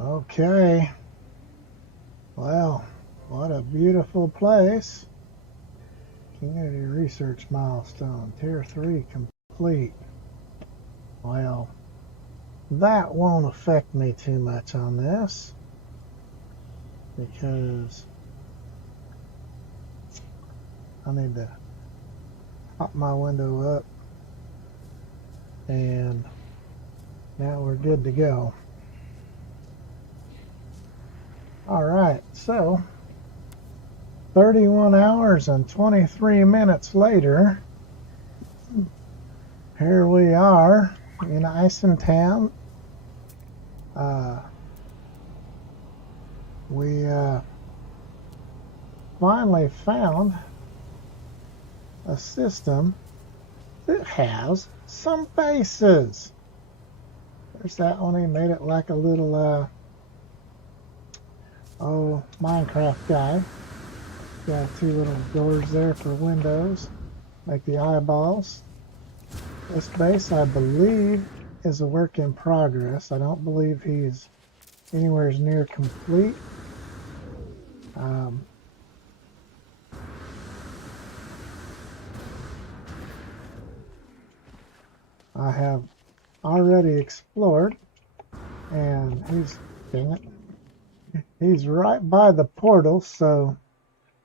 Okay. Well, what a beautiful place. Community research milestone. Tier 3 complete. Well, that won't affect me too much on this because I need to pop my window up and now we're good to go. Alright, so 31 hours and 23 minutes later, here we are in Eissentam. We finally found a system that has some bases. There's that one. He made it like a little Minecraft guy. Got two little doors there for windows, like the eyeballs. This base, I believe, is a work in progress. I don't believe he's anywhere near complete. I have already explored, and he's right by the portal, so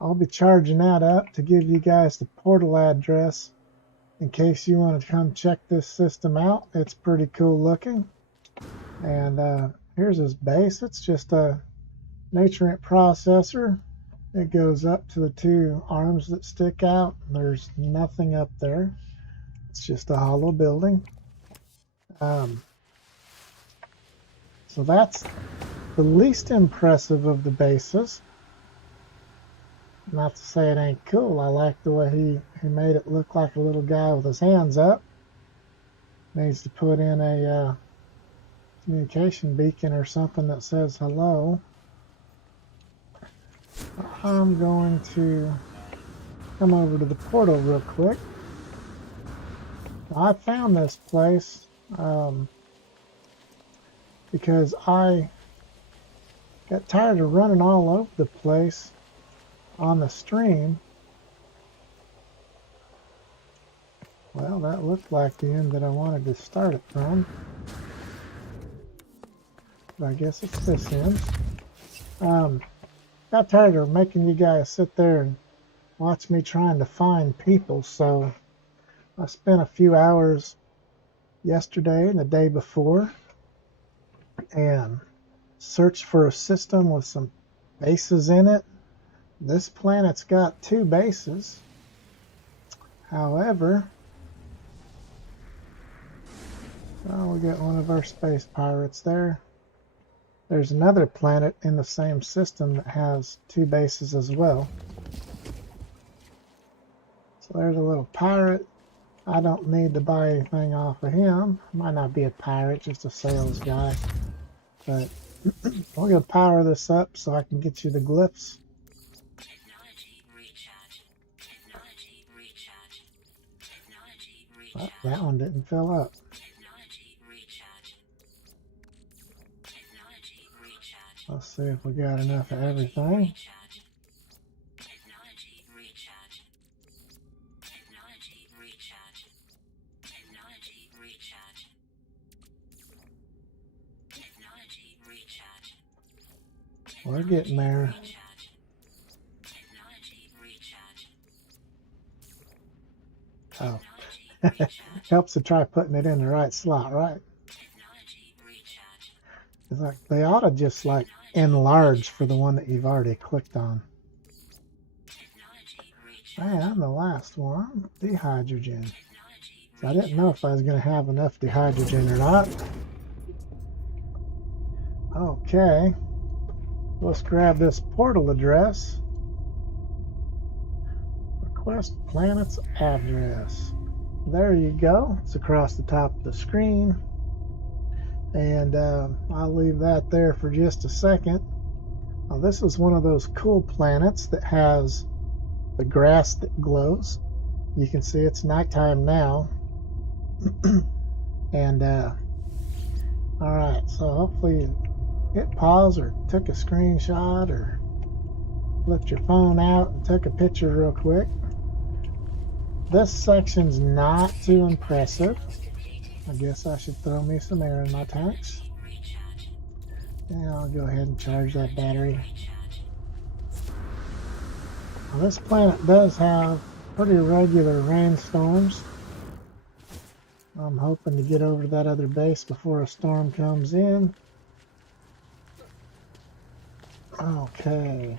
I'll be charging that up to give you guys the portal address in case you want to come check this system out. It's pretty cool looking. And here's his base. It's just a nutrient processor. It goes up to the two arms that stick out. There's nothing up there. It's just a hollow building. So that's the least impressive of the bases. Not to say it ain't cool. I like the way he made it look like a little guy with his hands up. Needs to put in a communication beacon or something that says hello. I'm going to come over to the portal real quick. I found this place because I got tired of running all over the place on the stream. Well, that looked like the end that I wanted to start it from. But I guess it's this end. Got tired of making you guys sit there and watch me trying to find people, so I spent a few hours yesterday and the day before and searched for a system with some bases in it. This planet's got 2 bases. However, we got one of our space pirates there. There's another planet in the same system that has 2 bases as well. So there's a little pirate. I don't need to buy anything off of him. Might not be a pirate, just a sales guy. But we're going to power this up so I can get you the glyphs. Oh, that one didn't fill up. Let's see if we got enough of everything. We're getting there. Oh. Helps to try putting it in the right slot, right? It's like they ought to just like enlarge for the one that you've already clicked on. Man, I'm the last one. Dehydrogen. So I didn't know if I was going to have enough dehydrogen or not. Okay. Let's grab this portal address. Request planet's address. There you go. It's across the top of the screen. And I'll leave that there for just a second. Now, this is one of those cool planets that has the grass that glows. You can see it's nighttime now. And alright, so hopefully hit pause or took a screenshot or flipped your phone out and took a picture real quick. This section's not too impressive. I guess I should throw me some air in my tanks. And I'll go ahead and charge that battery. Now, this planet does have pretty regular rainstorms. I'm hoping to get over to that other base before a storm comes in. Okay.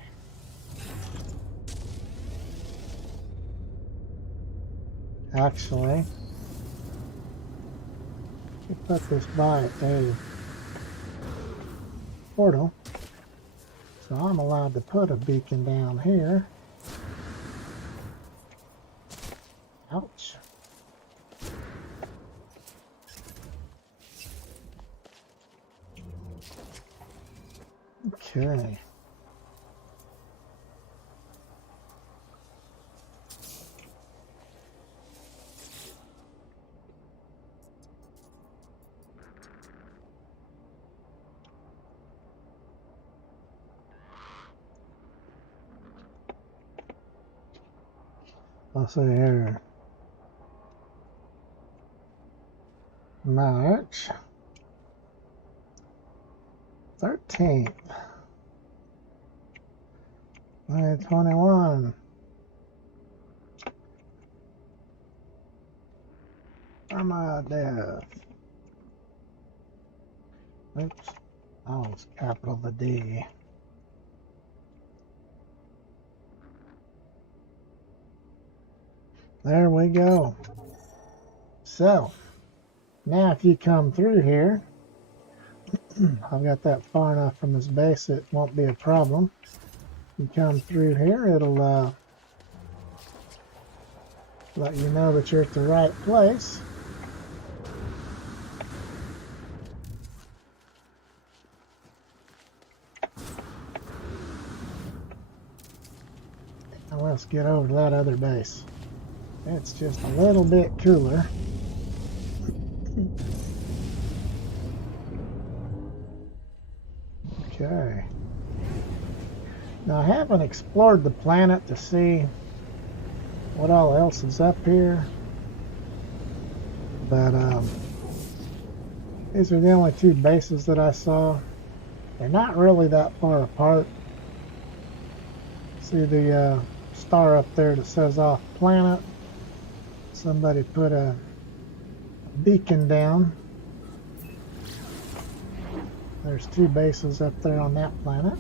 Actually, we put this by a portal, so I'm allowed to put a beacon down here. Ouch. Okay. I'll say here, March 13th, 2021. Permadeath. Oops. Oh, it's capital the D. There we go. So, now if you come through here, I've got that far enough from this base it won't be a problem. You come through here, it'll let you know that you're at the right place. Now let's get over to that other base. It's just a little bit cooler. Okay. Now I haven't explored the planet to see what all else is up here, but these are the only two bases that I saw. They're not really that far apart. See the star up there that says off planet? Somebody put a beacon down. There's two bases up there on that planet.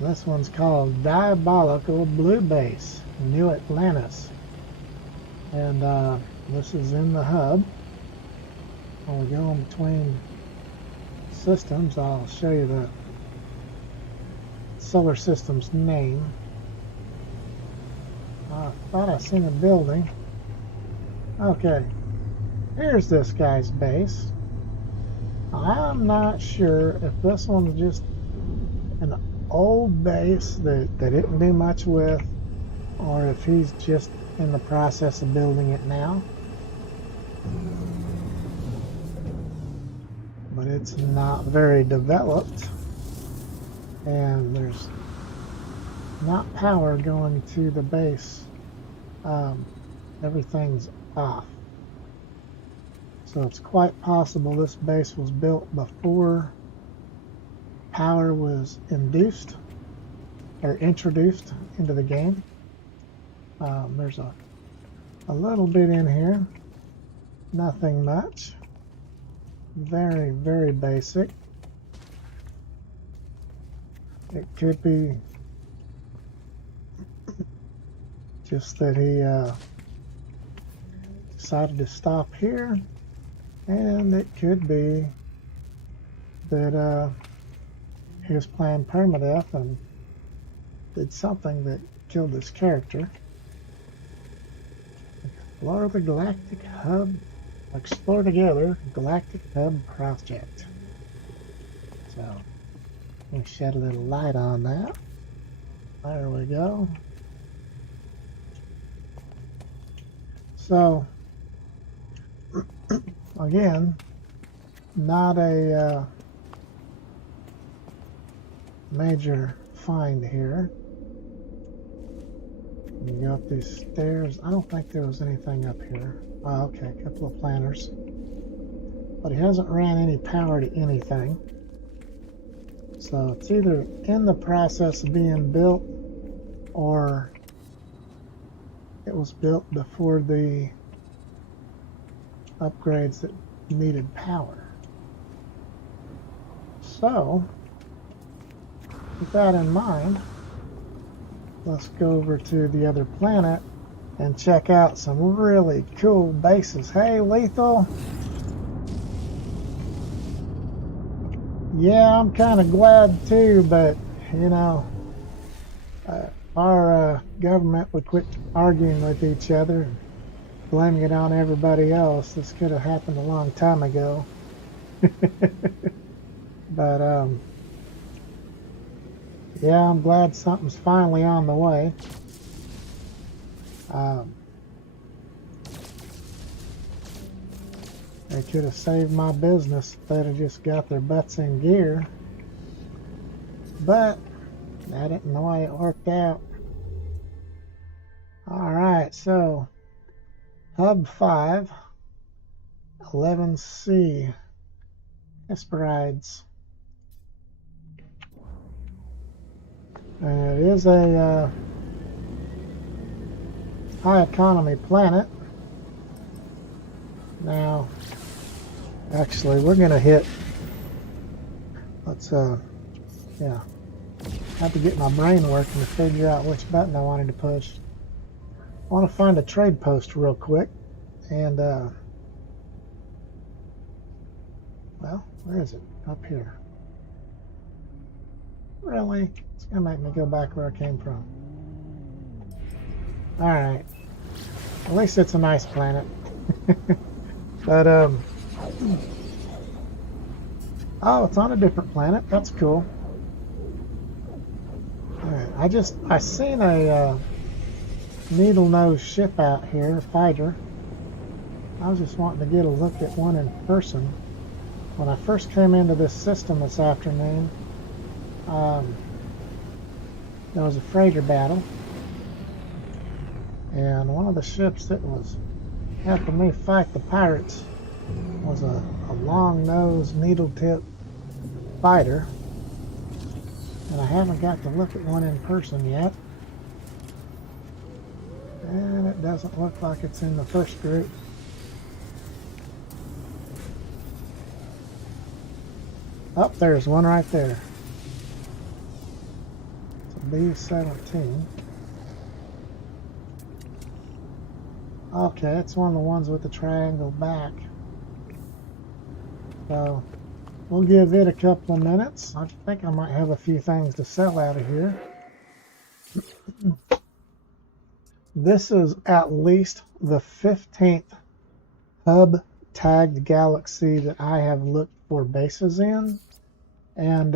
This one's called Diabolical Blue Base, New Atlantis. And this is in the hub. When we go in between systems, I'll show you the solar system's name. I thought I seen a building. Okay, here's this guy's base. I'm not sure if this one's just an old base that they didn't do much with, or if he's just in the process of building it now. But it's not very developed, and there's not power going to the base. Everything's off. So it's quite possible this base was built before power was induced or introduced into the game. There's a little bit in here, nothing much, very, very basic. It could be just that he decided to stop here, and it could be that he was playing Permadeath and did something that killed his character. Explore the Galactic Hub. Explore together Galactic Hub project. So, let me shed a little light on that. There we go. So, again, not a major find here. You go up these stairs. I don't think there was anything up here. Oh, okay, a couple of planters. But he hasn't ran any power to anything. So it's either in the process of being built or it was built before the upgrades that needed power. So, with that in mind, let's go over to the other planet and check out some really cool bases. Hey, Lethal. Yeah, I'm kind of glad too, but, you know, our government would quit arguing with each other and blaming it on everybody else. This could have happened a long time ago. But, yeah, I'm glad something's finally on the way. They could have saved my business if they'd have just got their butts in gear. But that isn't the way it worked out. Alright, so Hub 5, 11C, Hesperides. And it is a high economy planet. Now, actually, we're going to hit, let's, yeah, I have to get my brain working to figure out which button I wanted to push. I want to find a trade post real quick, and, well, where is it? Up here. Really? It's going to make me go back where I came from. Alright. At least it's a nice planet. But, oh, it's on a different planet. That's cool. Alright, I seen a needle-nosed ship out here, a fighter. I was just wanting to get a look at one in person. When I first came into this system this afternoon, there was a freighter battle. And one of the ships that was helping me fight the pirates was a long-nosed, needle-tip fighter. And I haven't got to look at one in person yet. And it doesn't look like it's in the first group. Oh, there's one right there. It's a B-17. Okay, it's one of the ones with the triangle back. So, we'll give it a couple of minutes. I think I might have a few things to sell out of here. This is at least the 15th hub-tagged galaxy that I have looked for bases in. And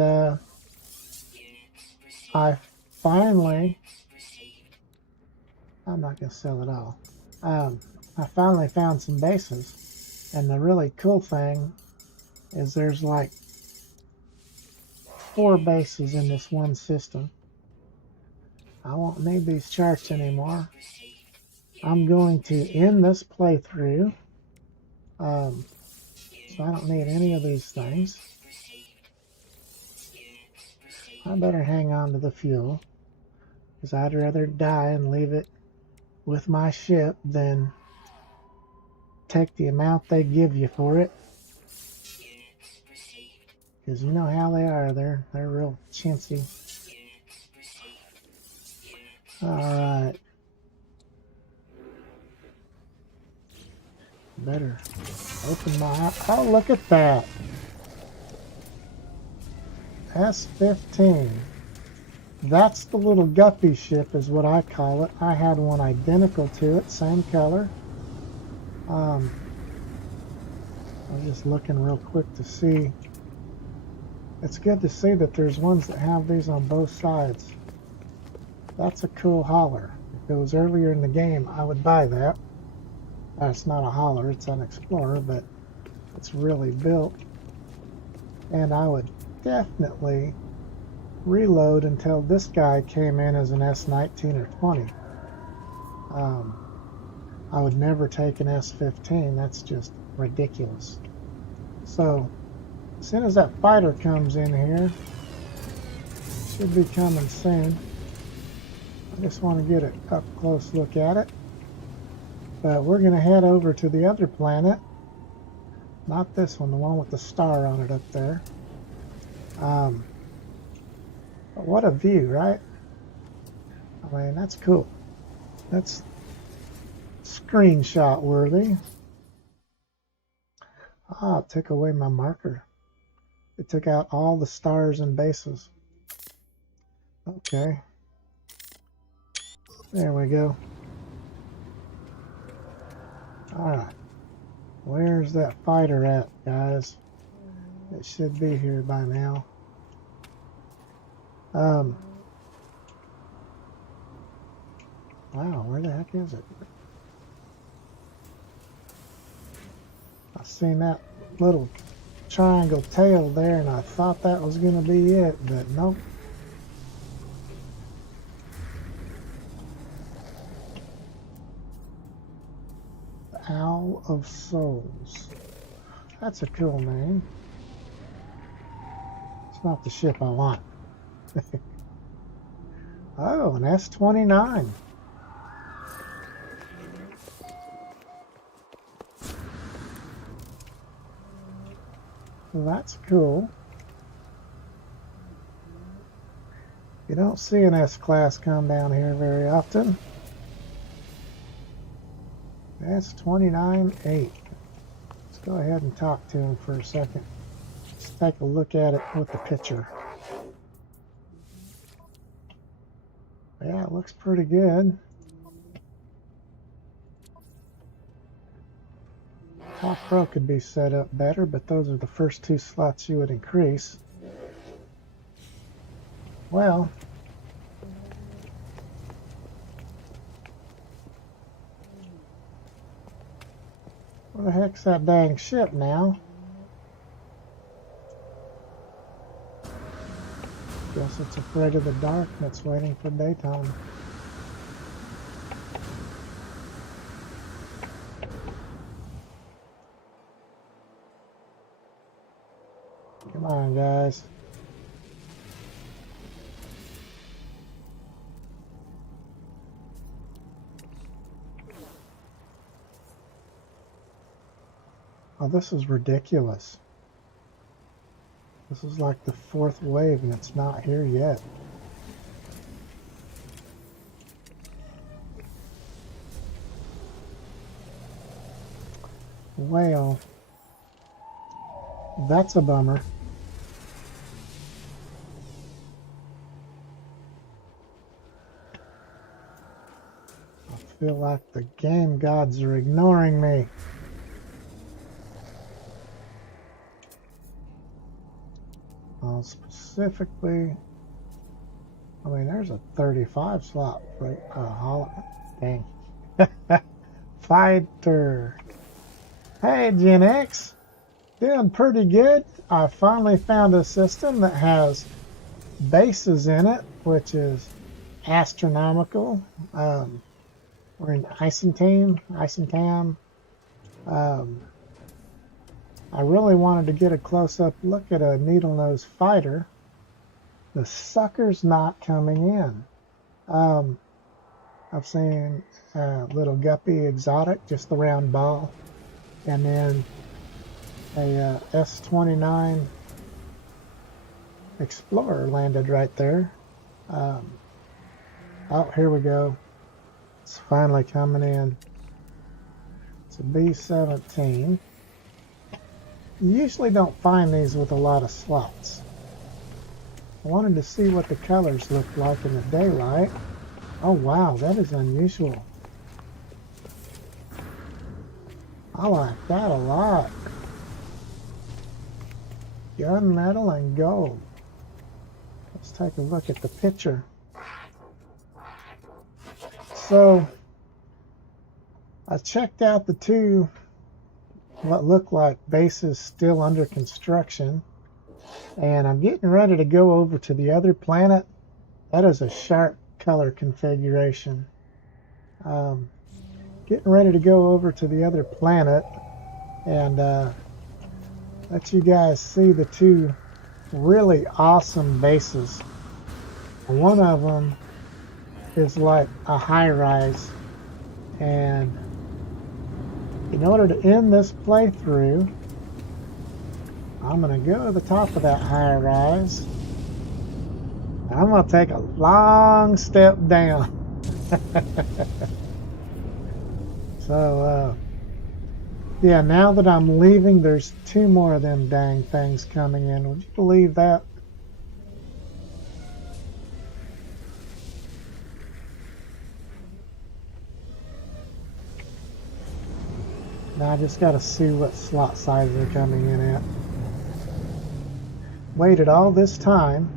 I finally... I'm not going to sell it all. I finally found some bases, and the really cool thing is there's like 4 bases in this one system. I won't need these charts anymore. I'm going to end this playthrough, so I don't need any of these things. I better hang on to the fuel, because I'd rather die and leave it with my ship than take the amount they give you for it. Because you know how they are, they're real chintzy. Alright. Better open my eye. Oh, look at that. S-15. That's the little guppy ship is what I call it. I had one identical to it, same color. I was just looking real quick to see. It's good to see that there's ones that have these on both sides. That's a cool hauler. If it was earlier in the game, I would buy that. It's not a hauler, it's an explorer, but It's really built. And I would definitely reload until this guy came in as an S19 or 20. I would never take an S15. That's just ridiculous. So as soon as that fighter comes in here, should be coming soon. I just want to get a up close look at it. But we're going to head over to the other planet. Not this one, the one with the star on it up there. But what a view, right? I mean, that's cool. That's screenshot worthy. Ah, it took away my marker. It took out all the stars and bases. Okay. There we go. Alright. Where's that fighter at, guys? It should be here by now. Wow, where the heck is it? I seen that little triangle tail there and I thought that was going to be it, but nope. The Owl of Souls. That's a cool name. It's not the ship I want. Oh, an S-29. Well, that's cool. You don't see an S-Class come down here very often. S-29-8. Let's go ahead and talk to him for a second. Let's take a look at it with the picture. Yeah, it looks pretty good. Top row could be set up better, but those are the first two slots you would increase. Well, where the heck's that dang ship now? Guess it's afraid of the dark and it's waiting for daytime. Come on, guys. Oh, this is ridiculous. This is like the fourth wave and it's not here yet. Well, that's a bummer. I feel like the game gods are ignoring me. Specifically, I mean, there's a 35 slot for dang. Fighter. Hey, Gen X. Doing pretty good. I finally found a system that has bases in it, which is astronomical. We're in Eissentam. I really wanted to get a close-up look at a needle-nose fighter. The sucker's not coming in. I've seen little guppy exotic, just the round ball, and then a S-29 Explorer landed right there. Oh, here we go. It's finally coming in. It's a B-17. You usually don't find these with a lot of slots. I wanted to see what the colors looked like in the daylight. Oh wow, that is unusual. I like that a lot. Gunmetal and gold. Let's take a look at the picture. So, I checked out the two what look like bases still under construction. And I'm getting ready to go over to the other planet. That is a sharp color configuration. Getting ready to go over to the other planet and let you guys see the two really awesome bases. One of them is like a high-rise, and in order to end this playthrough, I'm going to go to the top of that high-rise, and I'm going to take a long step down. So, yeah, now that I'm leaving, there's two more of them dang things coming in. Would you believe that? Now I just got to see what slot size they're coming in at. Waited all this time.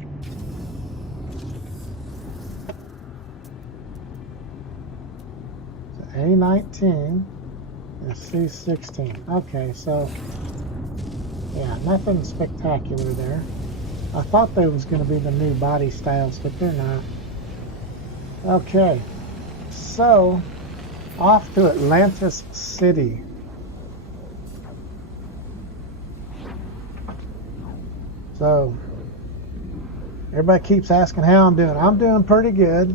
So A19 and C16. Okay, so yeah, nothing spectacular there. I thought they was going to be the new body styles, but they're not. Okay, so off to Atlantis City. So everybody keeps asking how I'm doing. I'm doing pretty good.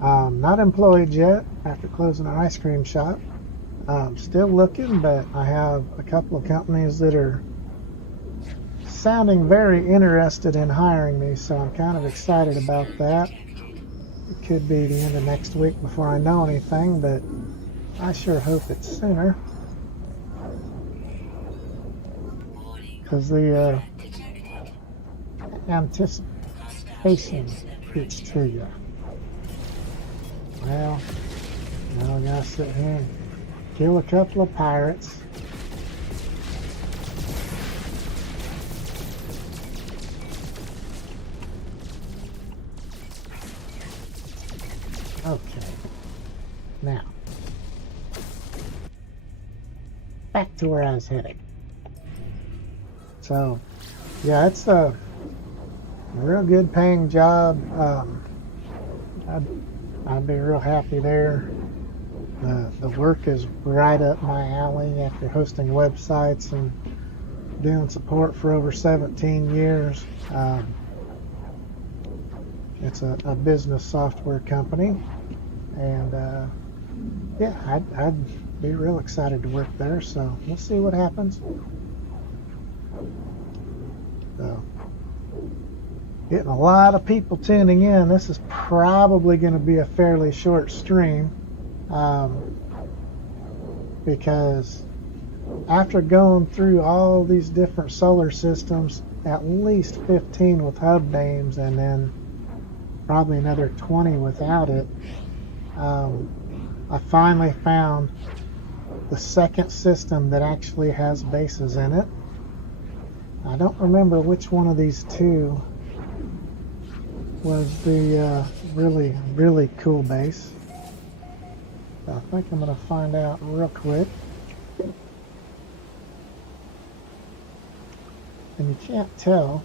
Not employed yet after closing an ice cream shop. Still looking, but I have a couple of companies that are sounding very interested in hiring me, so I'm kind of excited about that. It could be the end of next week before I know anything, but I sure hope it's sooner. Because the anticipation gets to you. Well, now I gotta sit here and kill a couple of pirates. Okay. Now, back to where I was heading. So, yeah, it's a real good paying job. I'd be real happy there. The work is right up my alley after hosting websites and doing support for over 17 years. It's a business software company, and yeah, I'd be real excited to work there, so we'll see what happens. So, getting a lot of people tuning in. This is probably going to be a fairly short stream, because after going through all these different solar systems, at least 15 with hub names and then probably another 20 without it, I finally found the second system that actually has bases in it. I don't remember which one of these two was the really, really cool base. I think I'm going to find out real quick. And you can't tell.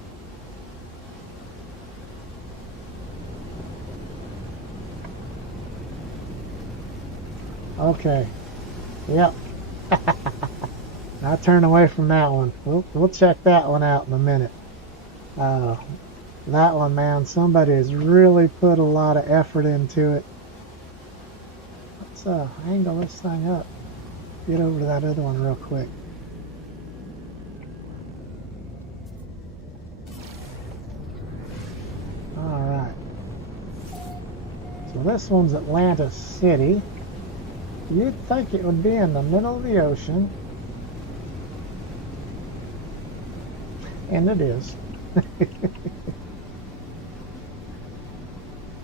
Okay. Yep. I'll turn away from that one. We'll check that one out in a minute. That one, man, somebody has really put a lot of effort into it. Let's angle this thing up. Get over to that other one real quick. Alright. So this one's Atlantis City. You'd think it would be in the middle of the ocean. And it is.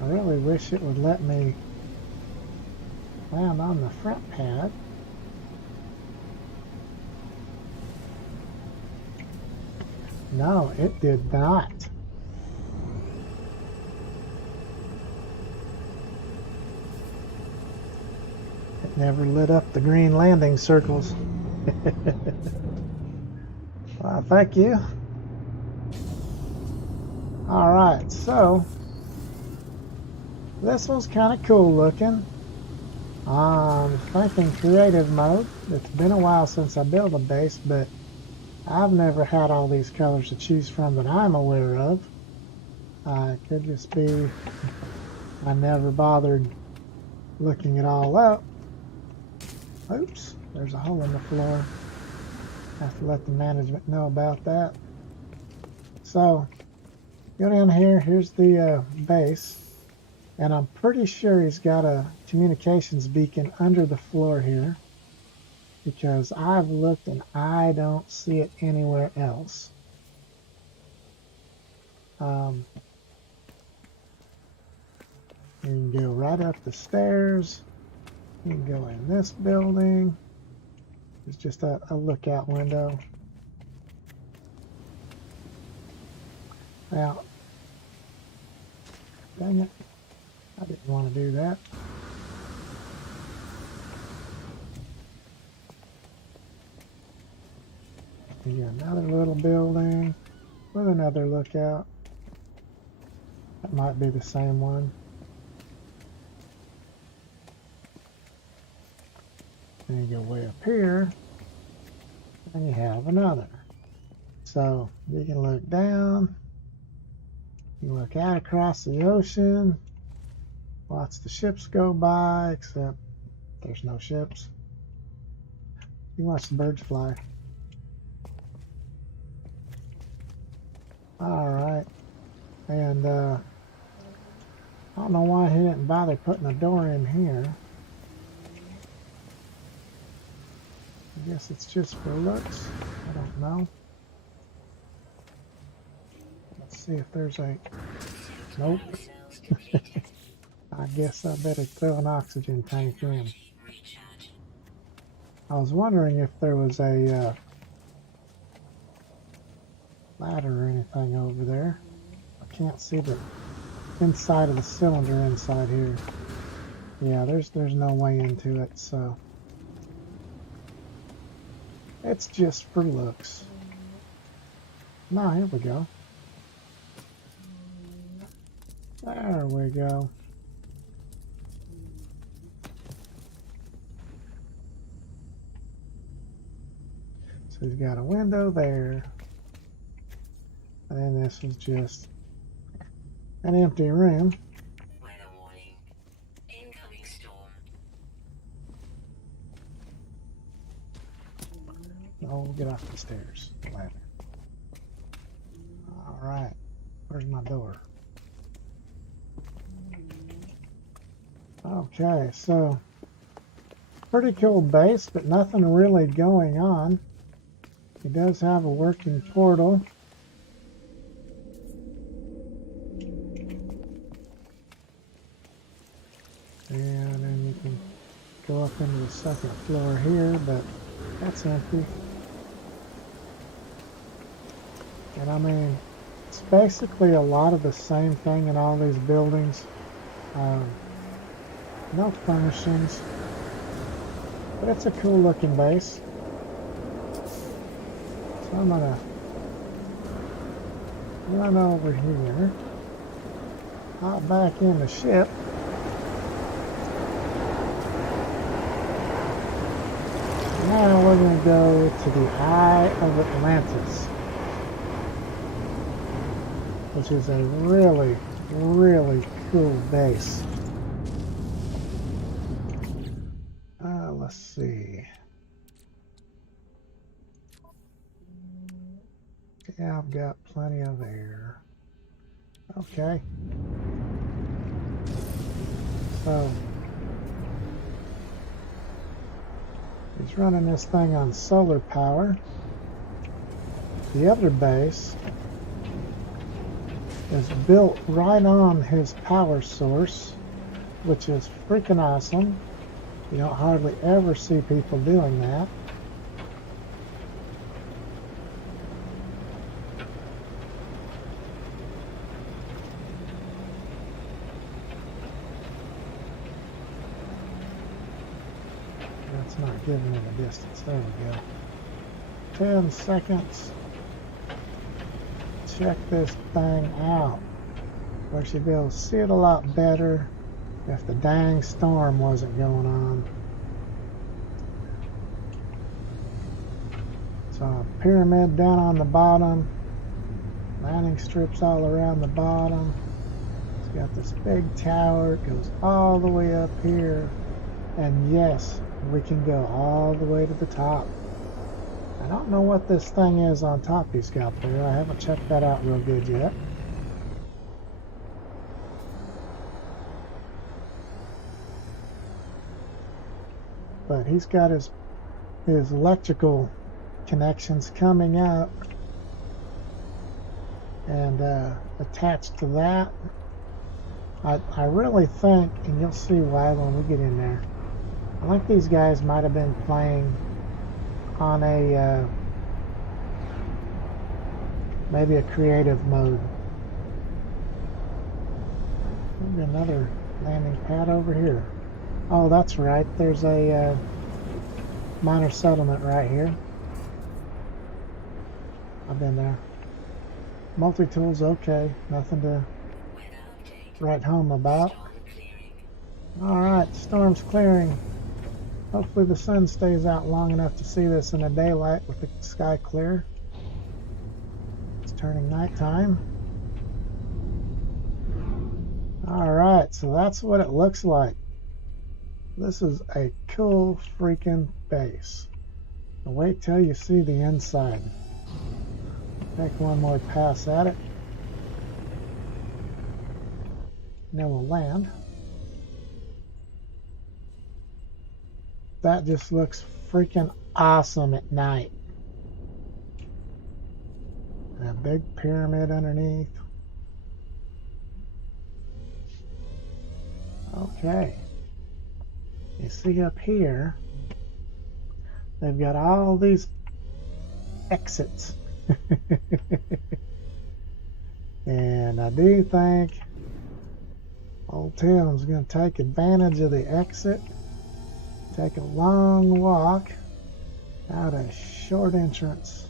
I really wish it would let me land on the front pad. No, it did not. It never lit up the green landing circles. Well, thank you. Alright, so this one's kind of cool looking. I'm thinking creative mode. It's been a while since I built a base, but I've never had all these colors to choose from that I'm aware of. It could just be I never bothered looking it all up. Oops, there's a hole in the floor. Have to let the management know about that. So, go down here, here's the base. And I'm pretty sure he's got a communications beacon under the floor here, because I've looked and I don't see it anywhere else. You can go right up the stairs. You can go in this building. It's just a lookout window. Now, dang it. I didn't want to do that. Here's another little building with another lookout. That might be the same one. And you go way up here, and you have another. So you can look down, you can look out across the ocean, watch the ships go by, except there's no ships. You can watch the birds fly. Alright, and I don't know why he didn't bother putting a door in here. I guess it's just for looks. I don't know. Let's see if there's a... Nope. I guess I better throw an oxygen tank in. I was wondering if there was a ladder or anything over there. I can't see the inside of the cylinder inside here. Yeah, there's no way into it, so it's just for looks. Now, here we go. There we go. So he's got a window there. And then this was just an empty room. Weather warning. Incoming storm. Oh, get off the stairs. Ladder. Alright. Where's my door? Okay, so pretty cool base, but nothing really going on. It does have a working portal. And then you can go up into the second floor here, but that's empty. And I mean, it's basically a lot of the same thing in all these buildings. No furnishings, but it's a cool looking base. So I'm gonna run over here, hop back in the ship. Now we're going to go to the Eye of Atlantis, which is a really, really cool base. Let's see. Yeah, I've got plenty of air. Okay. So he's running this thing on solar power. The other base is built right on his power source, which is freaking awesome. You don't hardly ever see people doing that. It's not giving it a distance. There we go. 10 seconds. Check this thing out. Of course, you'd be able to see it a lot better if the dang storm wasn't going on. So a pyramid down on the bottom. Landing strips all around the bottom. It's got this big tower. It goes all the way up here. And yes, we can go all the way to the top. I don't know what this thing is on top he's got there. I haven't checked that out real good yet. But he's got his electrical connections coming up. And attached to that, I really think, and you'll see why when we get in there, I think these guys might have been playing on a maybe a creative mode. Maybe another landing pad over here. Oh, that's right. There's a minor settlement right here. I've been there. Multi-tools, okay. Nothing to write home about. Alright, storm's clearing. Hopefully the sun stays out long enough to see this in the daylight with the sky clear. It's turning nighttime. Alright, so that's what it looks like. This is a cool freaking base. Now wait till you see the inside. Take one more pass at it. Then we'll land. That just looks freaking awesome at night. And a big pyramid underneath. Okay. You see up here, they've got all these exits. And I do think old Tim's going to take advantage of the exit, take a long walk out a short entrance.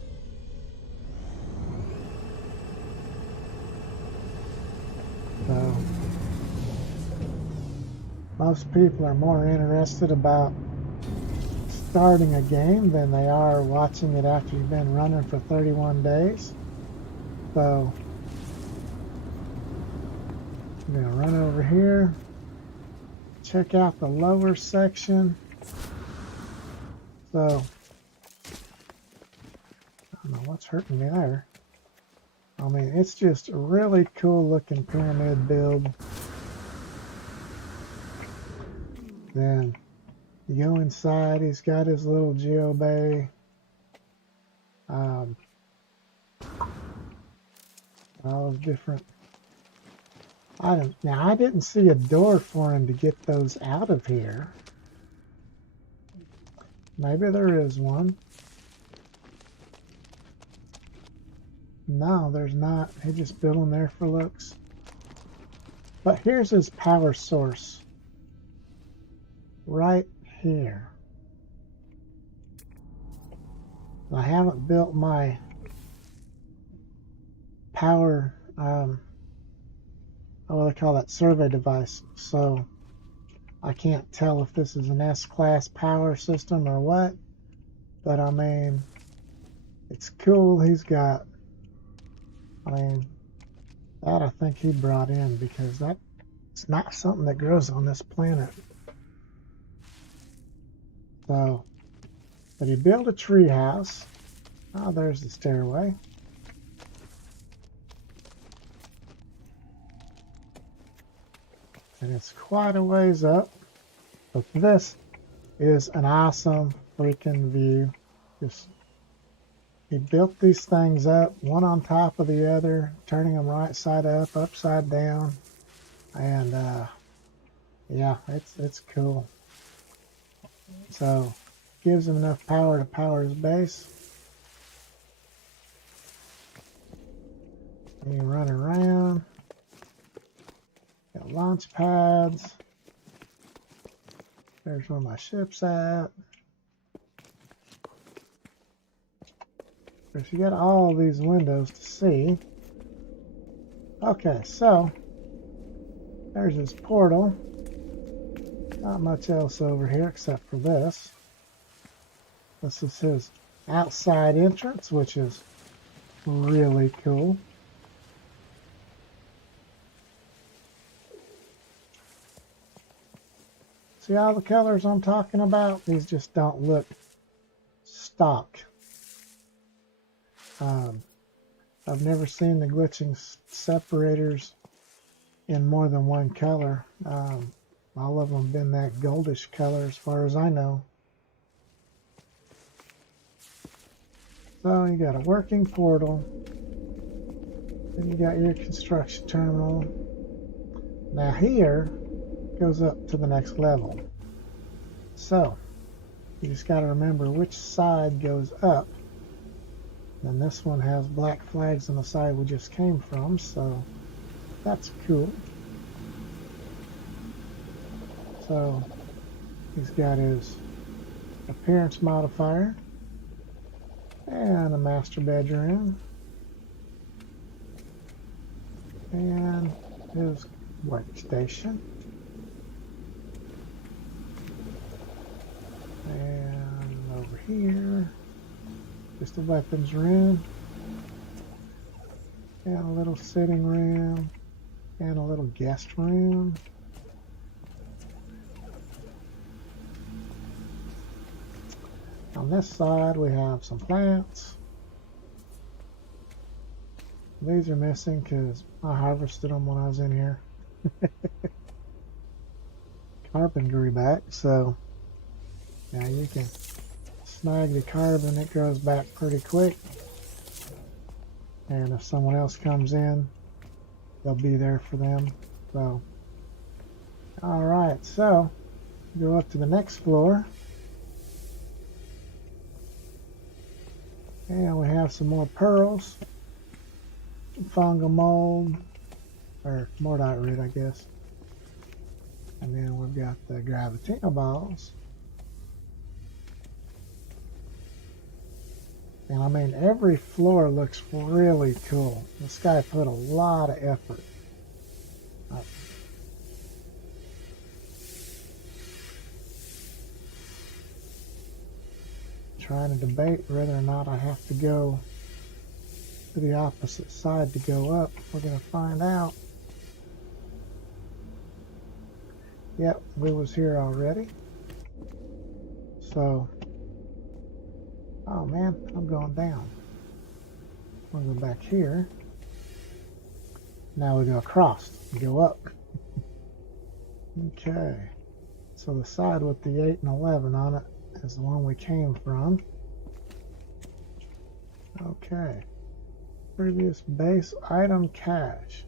So most people are more interested about starting a game than they are watching it after you've been running for 31 days. So I'm going to run over here, check out the lower section. So I don't know what's hurting me there. I mean, it's just a really cool looking pyramid build. Then you go inside, he's got his little geobay. All those different items. Now, I didn't see a door for him to get those out of here. Maybe there is one. No, there's not. He just built them there for looks. But here's his power source. Right here. I haven't built my power, what do they call that, survey device, so I can't tell if this is an S-class power system or what, but I mean, it's cool. He's got, I mean, that I think he brought in because it's not something that grows on this planet. So, but he built a tree house. Oh, there's the stairway. And it's quite a ways up. But this is an awesome freaking view. Just, he built these things up, one on top of the other, turning them right side up, upside down. And yeah, it's cool. So gives him enough power to power his base. You can run around. Got launch pads. There's where my ship's at. Because you got all these windows to see. Okay, so there's his portal. Not much else over here except for this. This is his outside entrance, which is really cool. See all the colors I'm talking about? These just don't look stock. I've never seen the glitching separators in more than one color. All of them been that goldish color as far as I know. So you got a working portal. Then you got your construction terminal. Now here goes up to the next level. So you just got to remember which side goes up. And this one has black flags on the side we just came from, so that's cool. So he's got his appearance modifier and a master bedroom and his workstation and over here just a weapons room and a little sitting room and a little guest room. On this side we have some plants. These are missing because I harvested them when I was in here. Carbon grew back, so now you can snag the carbon, it grows back pretty quick. And if someone else comes in, they'll be there for them. So, alright, so go up to the next floor. And we have some more pearls, fungal mold, or mordite root, I guess. And then we've got the gravitino balls. And I mean, every floor looks really cool. This guy put a lot of effort. Trying to debate whether or not I have to go to the opposite side to go up. We're going to find out. Yep, we was here already. So, oh man, I'm going down. We'll go back here. Now we go across and go up. Okay, so the side with the 8 and 11 on it is the one we came from. Okay, previous base item cache.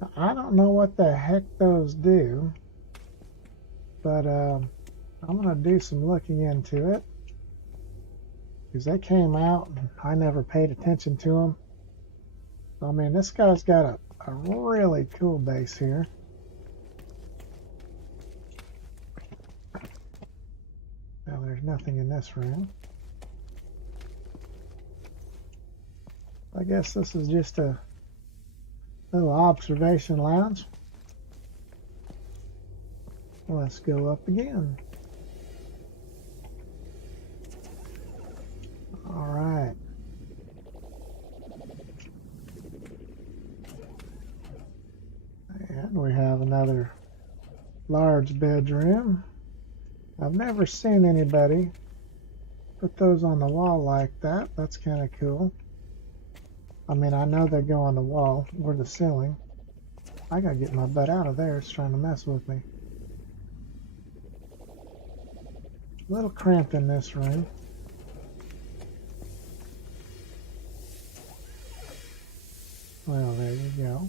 Now, I don't know what the heck those do, but I'm going to do some looking into it. Because they came out and I never paid attention to them. I mean, this guy's got a really cool base here. Now there's nothing in this room. I guess this is just a little observation lounge. Let's go up again. All right. And we have another large bedroom. I've never seen anybody put those on the wall like that. That's kind of cool. I mean, I know they go on the wall or the ceiling. I gotta get my butt out of there. It's trying to mess with me. A little cramped in this room. Well, there you go.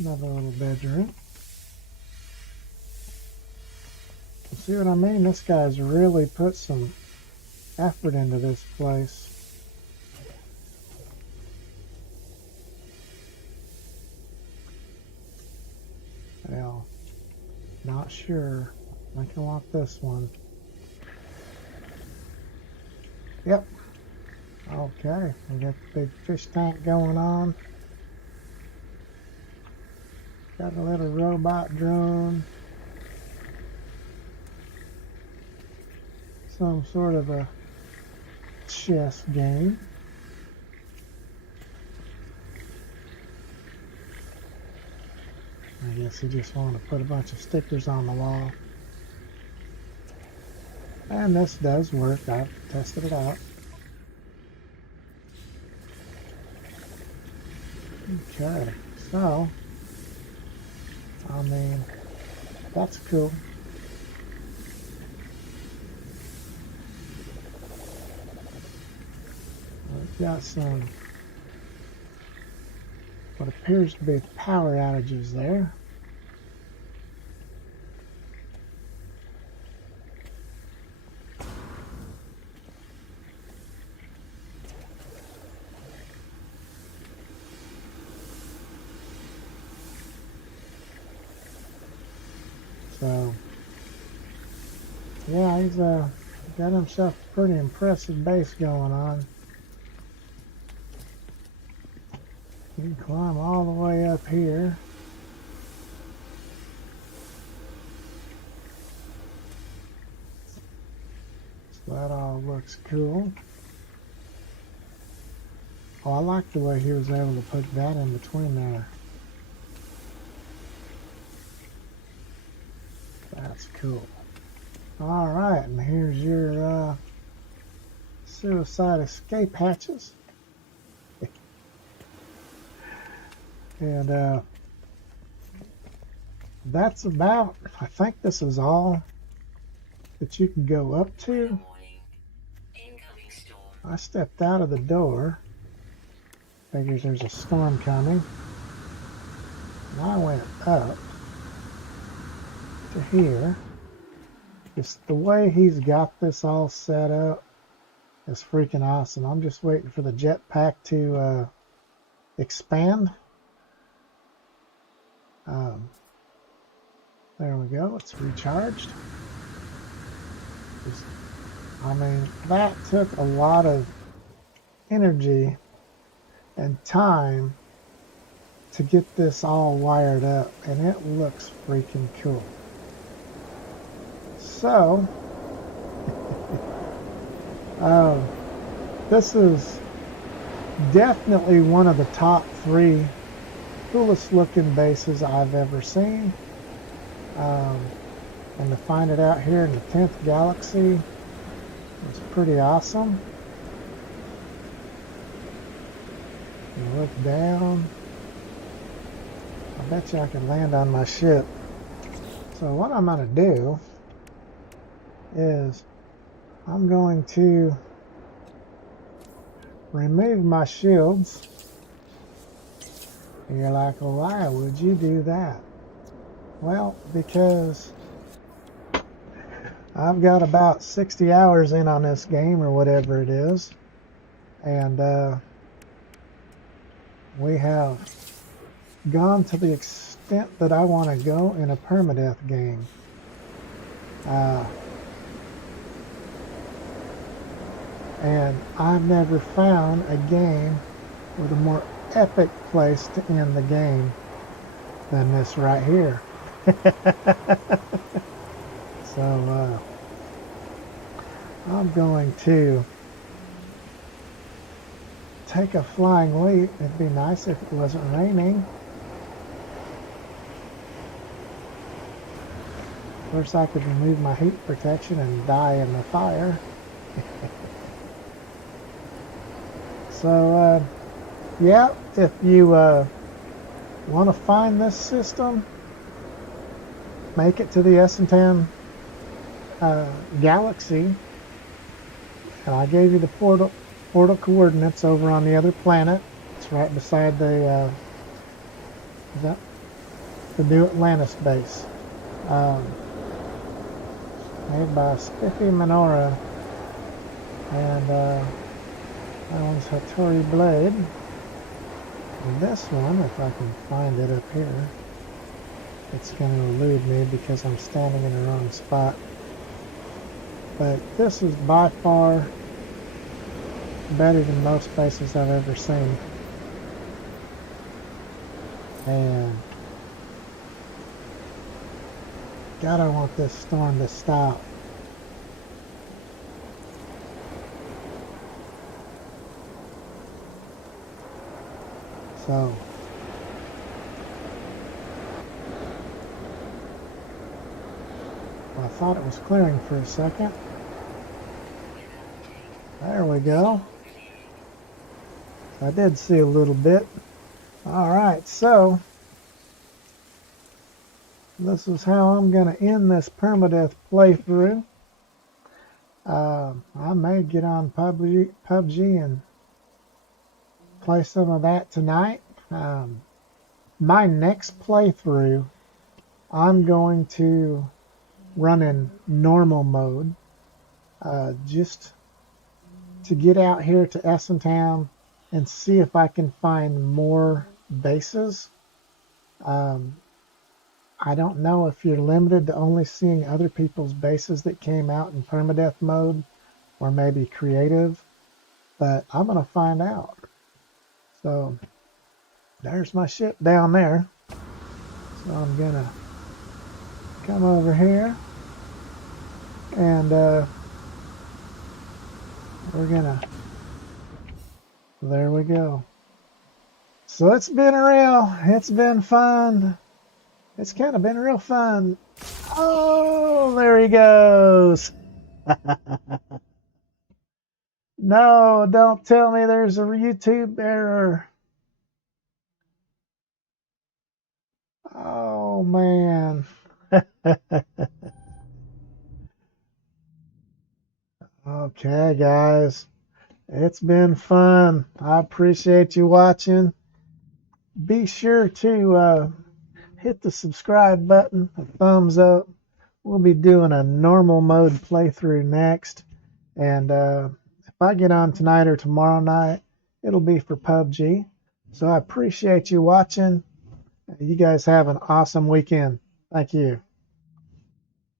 Another little bedroom. See what I mean? This guy's really put some effort into this place. Well, Not sure. I think I want this one. Yep. Okay, we got the big fish tank going on. Got a little robot drone. Some sort of a chess game. I guess he just wanted to put a bunch of stickers on the wall. And this does work. I've tested it out. Okay, so, I mean, that's cool. We've got some, what appears to be power outages there. So, yeah, he's got himself a pretty impressive base going on. You can climb all the way up here. So that all looks cool. Oh, I like the way he was able to put that in between there. That's cool. Alright, and here's your suicide escape hatches. And that's about, I think this is all that you can go up to. I stepped out of the door. Figures there's a storm coming. And I went up to here. Just the way he's got this all set up is freaking awesome. I'm just waiting for the jetpack to expand. There we go, it's recharged. I mean, that took a lot of energy and time to get this all wired up, and it looks freaking cool. So, this is definitely one of the top 3 coolest looking bases I've ever seen. And to find it out here in the 10th galaxy, it's pretty awesome. You look down. I bet you I can land on my ship. So what I'm going to do is I'm going to remove my shields. And you're like, well, why would you do that? Well, because I've got about 60 hours in on this game or whatever it is, and we have gone to the extent that I want to go in a permadeath game. And I've never found a game with a more epic place to end the game than this right here. So I'm going to take a flying leap. It'd be nice if it wasn't raining. Of course, I could remove my heat protection and die in the fire. So yeah, if you want to find this system, make it to the Eissentam galaxy, and I gave you the portal coordinates over on the other planet. It's right beside the New Atlantis base, made by Spiffy Menorah, and that one's Hattori Blade. And this one, if I can find it up here, it's going to elude me because I'm standing in the wrong spot. But this is by far better than most bases I've ever seen. And God, I want this storm to stop. So I thought it was clearing for a second. There we go. I did see a little bit. Alright, so this is how I'm going to end this Permadeath playthrough. I may get on PUBG and play some of that tonight. My next playthrough, I'm going to run in normal mode, just to get out here to Eissentam and see if I can find more bases. I don't know if you're limited to only seeing other people's bases that came out in permadeath mode or maybe creative, but I'm going to find out. So there's my ship down there. So I'm going to come over here and we're going to, there we go. So it's been fun. It's kind of been real fun. Oh, there he goes. No, don't tell me there's a YouTube error. Oh, man. Okay, guys. It's been fun. I appreciate you watching. Be sure to hit the subscribe button, a thumbs up. We'll be doing a normal mode playthrough next. And if I get on tonight or tomorrow night, it'll be for PUBG. So I appreciate you watching. You guys have an awesome weekend. Thank you.